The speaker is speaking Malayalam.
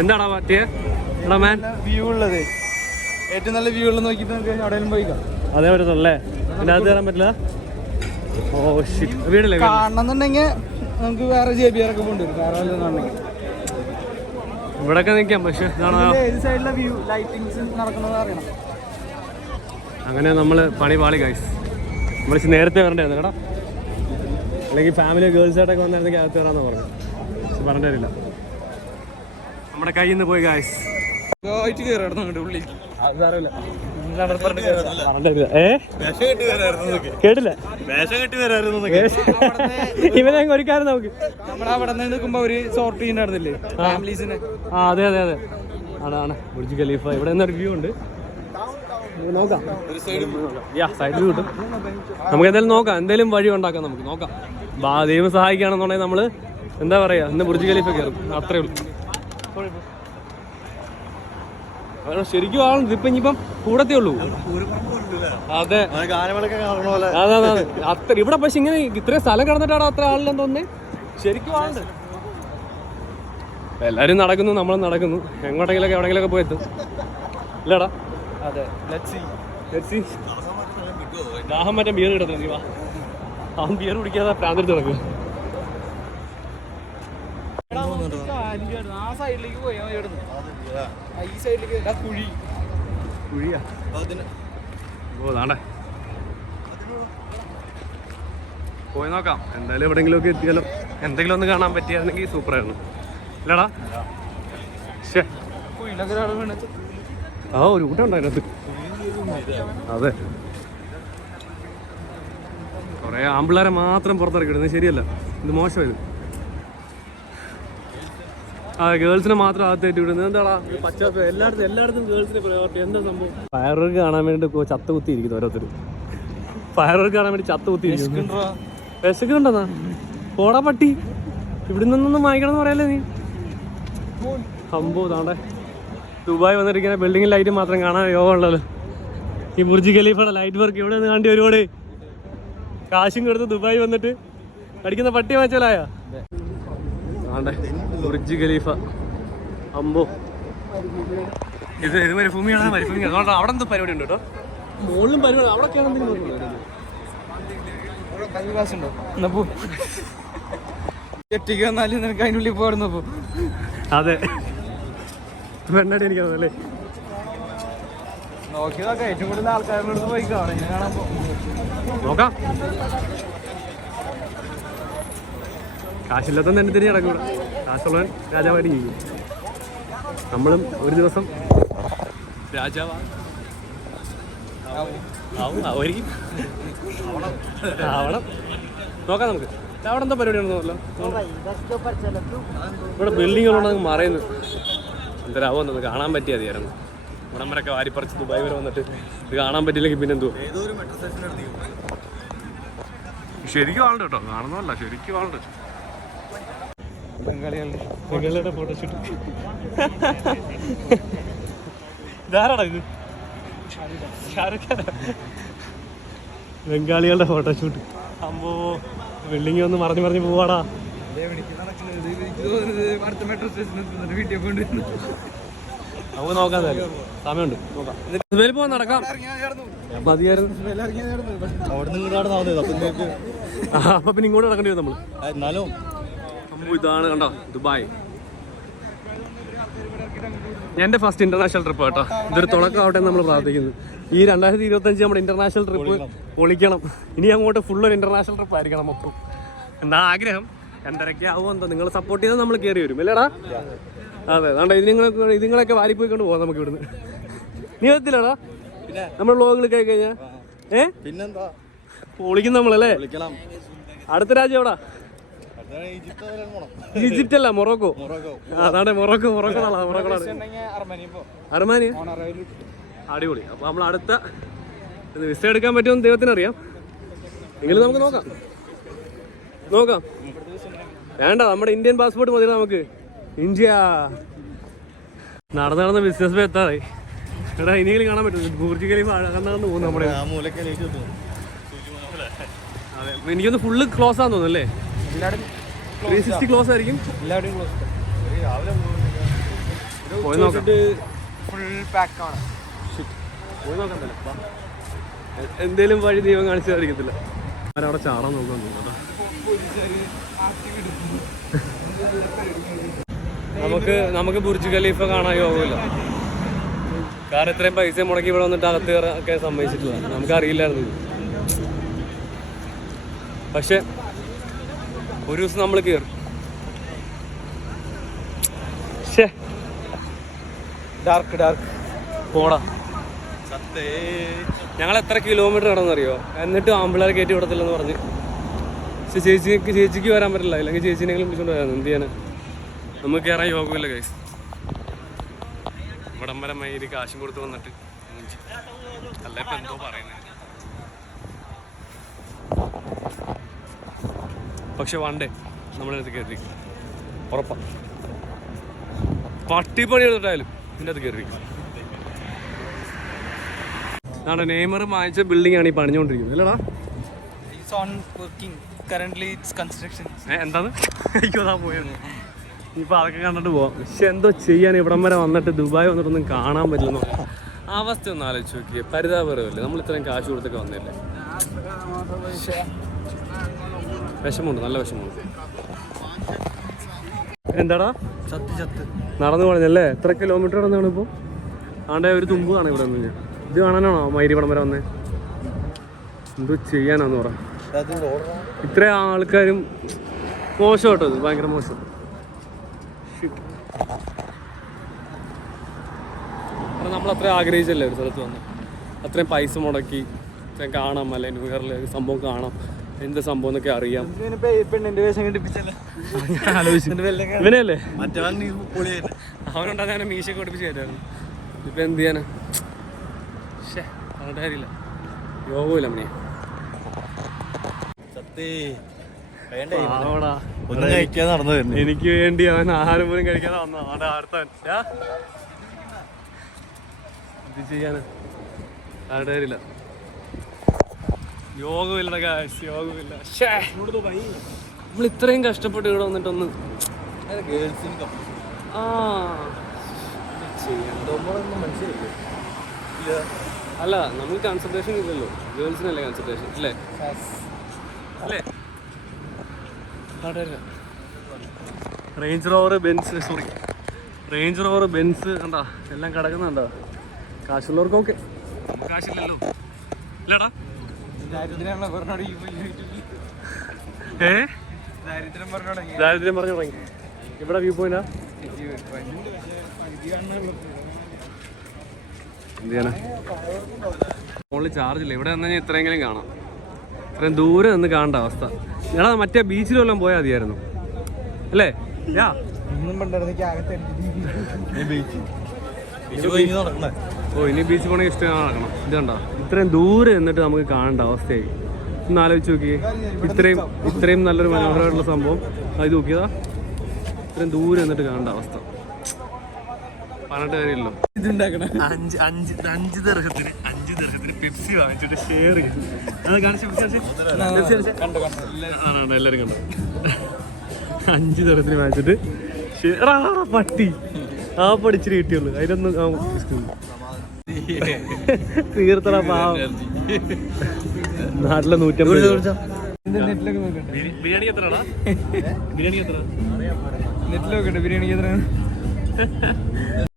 എന്താടാ പറ്റിയ മാൻ? വ്യൂ ഉള്ളത്, ഏറ്റവും നല്ല വ്യൂ ഉള്ളത് നോക്കിയിട്ട് നമുക്ക് എവിടെയും പോയിക്കാം. അതേ പറ്റത്തുള്ളേ, പിന്നെ അത് കയറാൻ പറ്റില്ല. ഓ ഷിറ്റ്, വീടല്ലേ കാണണമെന്നുണ്ടെങ്കിൽ നമുക്ക് വേറെ JBR ഒക്കെ കൊണ്ടുവരും. കാരണം ഇവിടെയൊക്കെ നിൽക്കാം, പക്ഷെ ഏത് സൈഡിലെ വ്യൂ ലൈറ്റിങ്സ് നടക്കുന്നത് അറിയണം. അങ്ങനെ നമ്മൾ പണി പാളി ഗൈസ്. നമ്മൾ നേരത്തെ വരണ്ടായിരുന്നു കേട്ടോ, അല്ലെങ്കിൽ ഫാമിലി ഗേൾസായിട്ടൊക്കെ വന്നായിരുന്നെങ്കിൽ അകത്ത് വരാമെന്ന് പറഞ്ഞു. പക്ഷെ പറഞ്ഞ തരില്ല, നമ്മുടെ കയ്യിൽ നിന്ന് പോയി ഗൈസ്. കേട്ടില്ല, ഇവനെ ഒരു കാര്യം നമുക്ക് അവിടെ നിൽക്കുമ്പോ ഒരു സോർട്ട് ചെയ്യുന്നുണ്ടായിരുന്നില്ലേ ഫാമിലീസിന്. ആ അതെ അതെ അതെ, അതാണ് ബുർജ് ഖലീഫ. ഇവിടെ നിന്നൊരു വ്യൂ ഉണ്ട്, നോക്കാം. സൈഡിൽ കിട്ടും, നമുക്ക് എന്തായാലും നോക്കാം, എന്തായാലും വഴി ഉണ്ടാക്കാം, നമുക്ക് നോക്കാം. ദൈവം സഹായിക്കുകയാണെന്നുണ്ടെങ്കിൽ നമ്മള് എന്താ പറയാ, ഇന്ന് ബുർജ് ഖലീഫ കയറും, അത്രേ ഉള്ളൂ. ശരിക്കും ആളും ഇപ്പൊ ഇനിയിപ്പം കൂടത്തേ ഉള്ളൂ. അതെ അതെ അതെ, അത്ര ഇവിടെ. പക്ഷെ ഇങ്ങനെ ഇത്രയും സ്ഥലം കിടന്നിട്ടാണ് അത്ര ആളില്ലെന്ന് തോന്നുന്നേ. ശരിക്കും ആളുണ്ട്, എല്ലാരും നടക്കുന്നു, നമ്മളും നടക്കുന്നു. എങ്ങോട്ടെങ്കിലൊക്കെ എവിടെങ്കിലൊക്കെ പോയി എത്തും ഇല്ലടാ. അതെ, ദാഹം മറ്റേ ബിയർ കിടന്നു. നീ വാ, അവൻ ബിയർ കുടിക്കാതെ പ്രാന്തെടുത്ത് നടക്കും. ആ സൈഡിലേക്ക് പോയാ ഈ സൈഡിലേക്ക് കുഴിയാ. ഓ താണ്ടേ പോയി നോക്കാം. എന്തായാലും എവിടെയെങ്കിലും ഒക്കെ എത്തിയാലും എന്തെങ്കിലും ഒന്ന് കാണാൻ പറ്റിയായിരുന്നെങ്കിൽ സൂപ്പറായിരുന്നു ഇല്ലടാ. ആ ഒരു കൂട്ടം ഉണ്ടായിരുന്നു. അതെ, കുറേ ആമ്പിള്ളേരെ മാത്രം പുറത്തിറക്കി ഇടുന്നത് ശരിയല്ല, ഇത് മോശമായത്. ആ ഗേൾസിനെ മാത്രം അകത്തേറ്റ് വിടുന്നത് എന്താടാ പശ്ചാത്തലം. എല്ലായിടത്തും ഗേൾസിനെ പ്രയോറിറ്റി. എന്താ സംഭവം? ഫയർ വർക്ക് കാണാൻ വേണ്ടിയിട്ട് ചത്ത് കുത്തിയിരിക്കുന്നു ഓരോരുത്തർ. ഫയർ വർക്ക് കാണാൻ വേണ്ടി ചത്ത് കുത്തിയിരിക്കുന്നു. വിശക്കുണ്ടെന്നാ പോടാ പട്ടി, ഇവിടെ നിന്നൊന്നും വാങ്ങിക്കണം എന്ന് പറയല്ലേ നീ. സംഭവം താണ്ടേ ദുബായ് വന്നിരിക്കുന്ന ബിൽഡിംഗ് ലൈറ്റ് മാത്രം കാണാൻ യോഗമുള്ളല്ലോ. ഈ ബുർജ് ഖലീഫയുടെ ലൈറ്റ് വർക്ക് ഇവിടെ നിന്ന് കണ്ടി ഒരുപാട് കാശും കൊടുത്ത് ദുബായ് വന്നിട്ട് അടിക്കുന്ന പട്ടി വാങ്ങിച്ചാലായ. ആണ്ടേ ബുർജ് ഖലീഫ അമ്പോ. ഇത് മരുഭൂമിയാണ്, മരുഭൂമി. അതുകൊണ്ട് അവിടെ എന്തോ പരിപാടി ഉണ്ട് കേട്ടോ, മുകളിലും പരിപാടി. അവിടെയൊക്കെയാണ് എന്തെങ്കിലും ഒറ്റയ്ക്ക് വന്നാലും നിനക്ക് അതിനുള്ളിൽ പോടുന്നപ്പോ. അതെ, വെണ്ണടി എനിക്കതല്ലേ നോക്കി നോക്കാം. ഏറ്റവും കൂടുതൽ ആൾക്കാരുടെ അടുത്ത് പോയി കാണാൻ നോക്കാം. കാശില്ലാത്ത തന്നെ തിരിഞ്ഞ് നടക്കൂട, കാശുള്ളവൻ രാജാവായിട്ട് ചെയ്യും. നമ്മളും ഒരു ദിവസം രാജാവാണ്. നോക്കാം നമുക്ക്. അവിടെ എന്താ പരിപാടി ഉണ്ടെന്നല്ലോ. ഇവിടെ ബിൽഡിങ്ങുകളുണ്ടെന്ന് മറയുന്നു. എന്തരാവുമെന്നത് കാണാൻ പറ്റിയാൽ മതിയായിരുന്നു. ഇവിടം വരെയൊക്കെ വാരിപ്പറിച്ച് ദുബായ് വരെ വന്നിട്ട് ഇത് കാണാൻ പറ്റില്ലെങ്കിൽ പിന്നെ എന്തോ. ശരിക്കും ആളുണ്ട് കേട്ടോ, കാണുന്നതല്ല, ശരിക്കും ആളുണ്ട്. ബംഗാളികളുടെ ഫോട്ടോഷൂട്ട്. ഇതാരാടാ ഇത്? ബംഗാളികളുടെ ഫോട്ടോഷൂട്ട്. അമ്പോ ബിൽഡിംഗ് ഒന്ന് മറിഞ്ഞ് പോവാടാ. നമുക്ക് നോക്കാം, സമയമുണ്ട്, നോക്കാം. ഇതുവരെ പോകാൻ നടക്കാം. മതിയായിരുന്നു. അപ്പൊ പിന്നെ ഇങ്ങോട്ട് നടക്കേണ്ടി വരും നമ്മൾ. എന്നാലും ഇതാണ് കണ്ടോ ദുബായ്. എൻ്റെ ഫസ്റ്റ് ഇന്റർനാഷണൽ ട്രിപ്പ് കേട്ടോ. ഇതൊരു തുടക്കമാവട്ടെ എന്ന് നമ്മൾ പ്രാർത്ഥിക്കുന്നു. ഈ 2025 നമ്മുടെ ഇന്റർനാഷണൽ ട്രിപ്പ് പൊളിക്കണം. ഇനി അങ്ങോട്ട് ഫുള്ളൊരു ഇന്റർനാഷണൽ ട്രിപ്പ് ആയിരിക്കണം മൊത്തം എന്നാ ആഗ്രഹം. എന്തരൊക്കെ ആവും എന്തോ. നിങ്ങൾ സപ്പോർട്ട് ചെയ്താൽ നമ്മൾ കയറി വരും അല്ലേടാ. അതെ, അതുകൊണ്ട് ഇതിങ്ങളൊക്കെ വാരിപ്പോയിക്കൊണ്ട് പോകാം നമുക്ക് ഇവിടുന്ന്. നീ വരത്തില്ലടാ നമ്മുടെ വ്ളോഗുകൾ കഴിഞ്ഞാൽ? പിന്നെന്താ പൊളിക്കും നമ്മളല്ലേ. അടുത്ത രാജ്യം എവിടാ? ഈജിപ്റ്റ് അല്ല, മൊറോക്കോ. അതാണ് മൊറോക്കോ. അർമാനിയ അടിപൊളി. അപ്പൊ നമ്മൾ അടുത്ത വിസ എടുക്കാൻ പറ്റുമെന്ന് ദൈവത്തിനറിയാം. എങ്കിലും നമുക്ക് നോക്കാം. വേണ്ട, നമ്മുടെ ഇന്ത്യൻ പാസ്പോർട്ട് മതി നമുക്ക്. ഇന്ത്യ നടന്ന ബിസിനസ് എത്താറായി. എടാ ഇനിയെങ്കിലും കാണാൻ പറ്റും ബുർജ് ഖലീഫ അകന്നാന്ന് പോകുന്നു നമ്മുടെ. അതെ, എനിക്കൊന്ന് ഫുള്ള് ക്ലോസ് ആണെന്ന് തോന്നുന്നു അല്ലേ? 360 ക്ലോസ് ആയിരിക്കും. പോയി നോക്കാം. ഫുൾ പാക്കാണ്. പോയി നോക്കാം തന്നെ. എന്തേലും വഴി ദൈവം കാണിച്ചായിരിക്കത്തില്ല. അവിടെ ചാടാൻ നോക്കാൻ നമുക്ക് ബുർജ് ഖലീഫ കാണാൻ യോഗമില്ല. കാരണം ഇത്രയും പൈസ മുടക്കി ഇവിടെ വന്നിട്ട് അകത്ത് കയറാൻ സമ്മതിച്ചിട്ടില്ല. നമുക്കറിയില്ലായിരുന്നു. പക്ഷെ ഒരു ദിവസം നമ്മൾ കയറും. ഡാർക്ക് പോടാ. ഞങ്ങൾ എത്ര കിലോമീറ്റർ നടന്നറിയോ? എന്നിട്ടും ആമ്പിളേരെ കയറ്റി വിടത്തില്ലെന്ന് പറഞ്ഞ്. പക്ഷെ ചേച്ചിക്ക് വരാൻ പറ്റില്ല. അല്ലെങ്കിൽ ചേച്ചിനെങ്കിലും വിളിച്ചോണ്ട് വരാം. എന്ത് ചെയ്യാൻ? നമുക്ക് കയറാൻ യോഗമില്ല ഗൈസ്. ഇവിടം വരെ മയില് കാശും കൊടുത്ത് വന്നിട്ട് അല്ല ഇപ്പം എന്തോ പറയുന്നത്. പക്ഷെ വണ്ടേ നമ്മളതിനകത്ത് കയറിയിരിക്കും ഉറപ്പാ. പട്ടിപ്പണി എടുത്തിട്ടായാലും ഇതിൻ്റെ അകത്ത് കയറിയിരിക്കും. അതാണ് നെയ്മർ വാങ്ങിച്ച ബിൽഡിംഗ് ആണ് ഈ പണിഞ്ഞുകൊണ്ടിരിക്കുന്നത് അല്ലടാ? എന്താണ് അയ്യോതാ പോയത്. ഇപ്പം അതൊക്കെ കണ്ടിട്ട് പോവാം. പക്ഷെ എന്തോ ചെയ്യാൻ ഇവിടം വരെ വന്നിട്ട് ദുബായ് വന്നിട്ടൊന്നും കാണാൻ പറ്റില്ലെന്നോ അവസ്ഥ ഒന്ന് ആലോചിച്ച് നോക്കിയേ. പരിതാപകരമല്ലേ? നമ്മൾ ഇത്രയും കാശ് കൊടുത്തൊക്കെ വന്നില്ലേ. വിഷമമുണ്ട്, നല്ല വിഷമമുണ്ട്. എന്താടാ നടന്നു പോണല്ലേ? എത്ര കിലോമീറ്റർ നടന്നാണ് ഇപ്പോൾ? ആണ്ടെ ഒരു തുമ്പ് കാണാം ഇവിടെ നിന്ന്. ഇത് കാണാനാണോ മയിരി പടം വരെ വന്നേ? എന്തോ ചെയ്യാനാന്ന് പറ. ഇത്രയും ആൾക്കാരും മോശം കേട്ടോ. ഇത് ഭയങ്കര മോശം. നമ്മൾ അത്രയും ആഗ്രഹിച്ചല്ലേ ഒരു സ്ഥലത്ത് വന്ന്. അത്രയും പൈസ മുടക്കി ഇത്രയും കാണാം. അല്ലെ ന്യൂ ഇയറിൽ സംഭവം കാണാം. എന്ത് സംഭവം എന്നൊക്കെ അറിയാം. ഇവനല്ലേ അവനുണ്ടാകാൻ മീശയൊക്കെ പഠിപ്പിച്ച് തരായിരുന്നു. ഇപ്പം എന്ത് ചെയ്യാനാ? പറഞ്ഞിട്ട് കാര്യമില്ല. യോഗമില്ല മണിയെ. എനിക്ക് വേണ്ടി അവൻ ആഹാരം പോലും കഴിക്കാതെ വന്നു. അവൻ്റെ ആർത്തവൻ ഇത് ചെയ്യാനാ? പറഞ്ഞിട്ട് കാര്യമില്ല. യോഗമില്ലട ഗായ്സ്, യോഗമില്ല. നമ്മൾ ഇത്രയും കഷ്ടപ്പെട്ട് ഇവിടെ വന്നിട്ടൊന്ന് അല്ല നമുക്ക് കൺസൾട്ടേഷൻ ഇല്ലല്ലോ. ഗേൾസിനല്ലേ കൺസൾട്ടേഷൻ അല്ലേ? അല്ലേ? റേഞ്ച് റോവർ ബെൻസ് കണ്ടാ എല്ലാം കിടക്കുന്നുണ്ടോ? കാശുള്ളവർക്കൊക്കെ. നമുക്ക് കാശില്ലല്ലോ ഇല്ലടാ. ദാരിദ്ര്യം പറഞ്ഞു തുടങ്ങി. ഇവിടെ വ്യൂ പോയിന്റാ. എന്ത് ചെയ്യാനാ? ഫോണിൽ ചാർജ് ഇല്ല. ഇവിടെ വന്നാൽ ഇത്രയെങ്കിലും കാണാം. ഇത്രയും ദൂരെ നിന്ന് കാണേണ്ട അവസ്ഥ. ഞങ്ങളാ മറ്റേ ബീച്ചിലെല്ലാം പോയാൽ മതിയായിരുന്നു അല്ലേ? ഓ ഇനി ബീച്ച് പോകണമെങ്കിൽ ഇഷ്ടം നടക്കണം. ഇത് കണ്ടോ? ഇത്രയും ദൂരെ നിന്നിട്ട് നമുക്ക് കാണേണ്ട അവസ്ഥയായി. ഒന്ന് ആലോചിച്ച് നോക്കിയേ. ഇത്രയും നല്ലൊരു മനോഹരമായിട്ടുള്ള സംഭവം ഇത് നോക്കിയതാ. ഇത്രയും ദൂരെ നിന്നിട്ട് കാണേണ്ട അവസ്ഥ. പറഞ്ഞിട്ട് കാര്യമില്ലല്ലോ. ഇതുണ്ടാക്കണം. അഞ്ച് ദർഹത്തിന് പെപ്സി വാങ്ങിച്ചിട്ട് ഷെയർ ചെയ്യും. അത് കാണിച്ചു എല്ലാവരും കണ്ടോ? 5 ദർഹത്തിന് വാങ്ങിച്ചിട്ട് പട്ടി ആ പഠിച്ചിട്ട് കിട്ടിയുള്ളൂ. അതിലൊന്നും തീർത്തട പാവം. നാട്ടിലെ 150. ബിരിയാണി എത്രടാ? ബിരിയാണി എത്ര? നെറ്റിലൊക്കെ ബിരിയാണിക്ക് എത്ര?